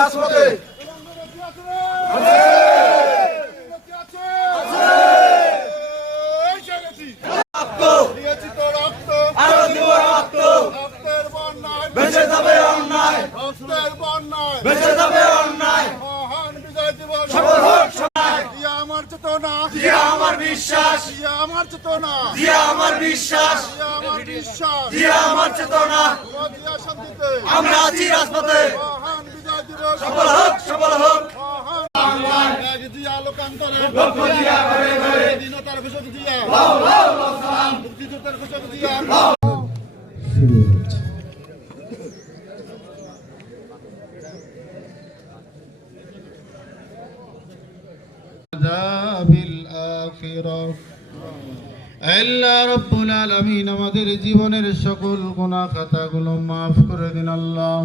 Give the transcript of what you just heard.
রাজপথে বেঁচে যাবে অন্যায়, বেঁচে যাবে অন্যায়। মহান বিজয় দিবস সফল হোক সবাই। দিয়া আমার চেতনা, দিয়া আমার বিশ্বাস, দিয়া আমার চেতনা, দিয়া আমার বিশ্বাস, দিয়া আমার বিশ্বাস, দিয়া আমার চেতনা। দিয়া শান্তিতে আমরা আছি রাজপথে। মহান বিজয় দিবস সফল হোক, সফল হোক। মহান দিয়া লোকান্তরে লক্ষ্য দিয়া ঘরে ঘরে স্বাধীনতার ঘোষক দিয়া লাও লাও লাও সালাম। মুক্তিযুদ্ধের ঘোষক দিয়া আল্লাহ রাব্বুল আলামিন আমাদের জীবনের সকল গুনাহ খাতাগুলো মাফ করে দিন আল্লাহ।